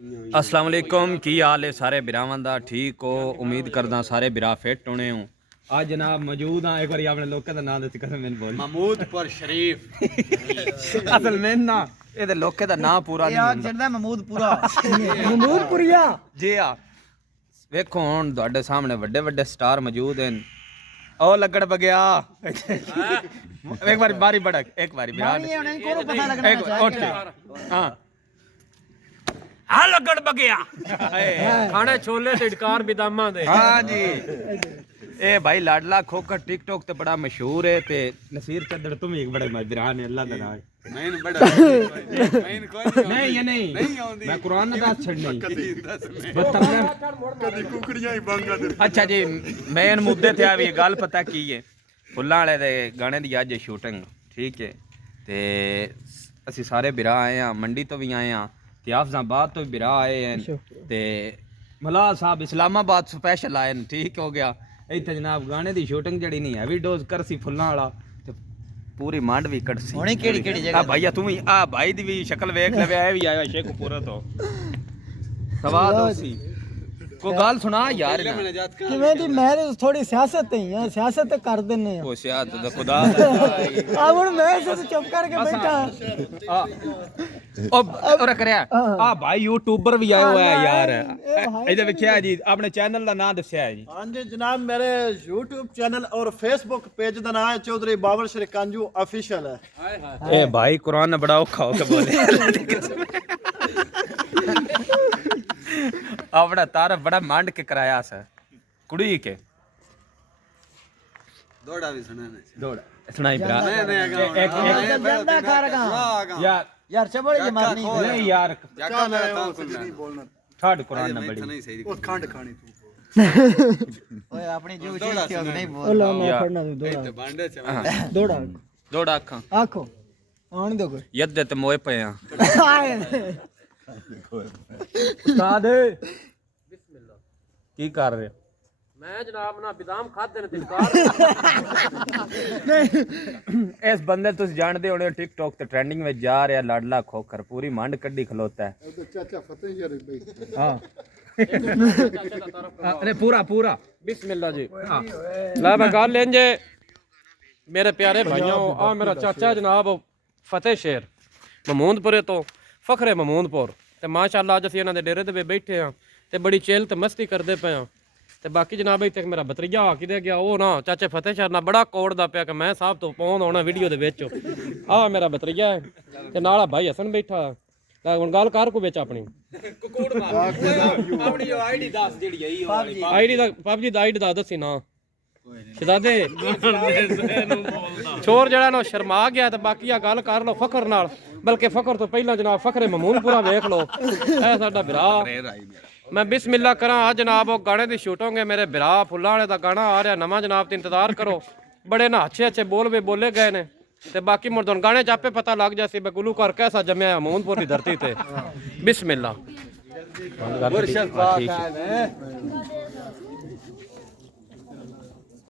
अस्सलाम वालेकुम की हाल है सारे बिरावां दा ठीक हो। उम्मीद करदा सारे बिरा फिट होने हो। आज जनाब मौजूद हाँ एक बार अपने लोके दा नाम दस कसम मैंने बोल महमूदपुर शरीफ असल में ना ये लोके दा नाम पूरा नहीं होंदा चढ़दा महमूदपुरा महमूदपुरिया जी हाँ वेखो हुण तुहाडे सामने वड्डे वड्डे स्टार मौजूद हैं। ओ लगड़ बगया एक बार बारी बड़क एक बारी बिरा ये उन्हें को पता लगना एक उठ चाहिए। हां हाँ लगड़ बगया खाने छोले टिटकार बिदामा दे। हाँ जी ए भाई लाडला खोखर टिकटॉक ते बड़ा मशहूर है ते नसीर चदड़ तुम एक बड़े बिरान है अल्लाह दा नाम मैंने बड़ा मैंने कोई नहीं ये नहीं मैं कुरान दा छड़नी कदी कुकड़ियां ही बंगा दे। अच्छा जी मेन मुद्दे ते आ भी गल पता की है फुल्लां वाले दे गाने दी अज शूटिंग ठीक है ते ਅਸੀਂ ਸਾਰੇ बिरा आए हैं मंडी तो भी आए हैं ते हाफजाबाद तो भी बिरा आए हैं ते मलाह साहब इस्लामाबाद स्पेशल आए हैं ठीक हो गया। इत्थे जनाब गाने दी शूटिंग जड़ी नहीं हैवी डोज करसी फुल्लां वाला ते पूरी मांड भी कटसी हुणे केड़ी केड़ी आ जगह भैया तू आ भाई दी भी शक्ल वेख लवे आए भी आया शेखपुरा तो सवाद होसी को गाल सुना यार किवें दी मैं थोड़ी सियासत ही है सियासत कर देने ओ सियाद दा खुदा आ हुन मैं से चुप करके बैठा और करया आ भाई यूट्यूबर भी आया हुआ है यार इधर देखिया जी अपने चैनल दा नाम दसया है जी। हाँ जी जनाब मेरे YouTube चैनल और Facebook पेज का नाम है चौधरी बाबर श्रीकांजू ऑफिशियल है। ए भाई कुरान बड़ा औखा होके बोले अपना तारा बड़ा मांड के कराया सर कुड़ी के दौड़ा भी सुनाने दौड़ सुनाई ब्रा एक जंदा करगा यार यार चबड़ ये मारनी नहीं यार जाका मेरा तां कुछ नहीं बोलना छाड़ कुरान ना बड़ी नहीं सही वो खंड खानी तू ओए अपनी जो चीज की नहीं बोल यार ते बांडे च दौड़ा दौड़ आखा आखो आन दो कोई यद्दे ते मोए पे उस्ताद बिस्मिल्लाह की कर रहे हो? मैं जनाब ना बिदाम खादे ने टिटकार इस बंदे तुम जानते होने टिकटॉक ते ट्रेंडिंग में जा रहा लाडला खोखर पूरी मंड कड्डी खलोता है चाचा फतेह यार भाई हाँ अरे पूरा पूरा बिस्मिल्लाह जी ला मैं गल लें जे मेरे प्यारे भाइयों आ मेरा चाचा जनाब फतेह शेर महमूदपुरे तो फखरे महमूदपुर ते माशाअल्लाह अज असीं इन्हां दे डेरे ते बैठे हाँ ते बड़ी चेल ते मस्ती करदे पे हाँ ते बाकी जनाब इत्थे मेरा भतरीजा आ किते गया वो ना चाचे फतेह शहर ना बड़ा कोड़दा पिया कि मैं साहब तो पौंद आउणा वीडियो दे विच आ मेरा भतरीजा है ते नाल भाई हसन बैठा ला हुण गल कर को विच अपनी अपनी आईडी दस जेडी आई आईडी दा पबजी दा आईडी दा दसी ना शहजादे छोर जड़ा ना शर्मा गया ते बाकी आ गल कर लो फखर नाल बल्कि फखर तो पहला जनाब फखरे महमूदपुरा वेख लो ऐ साडा बिरा मैं बिस्मिल्लाह करा आज जनाब वो गाने दी शूटिंग है मेरे बिरा फुल्ला वाले दा गाना आ रहा नवा जनाब ते इंतजार करो बड़े ना अच्छे अच्छे बोल भी बोले गए ने ते बाकी मुर्दन गाने च आपे पता लग जासी मैं गुलूकार कैसा जमया महमूदपुर की धरती ते बिस्मिल्लाह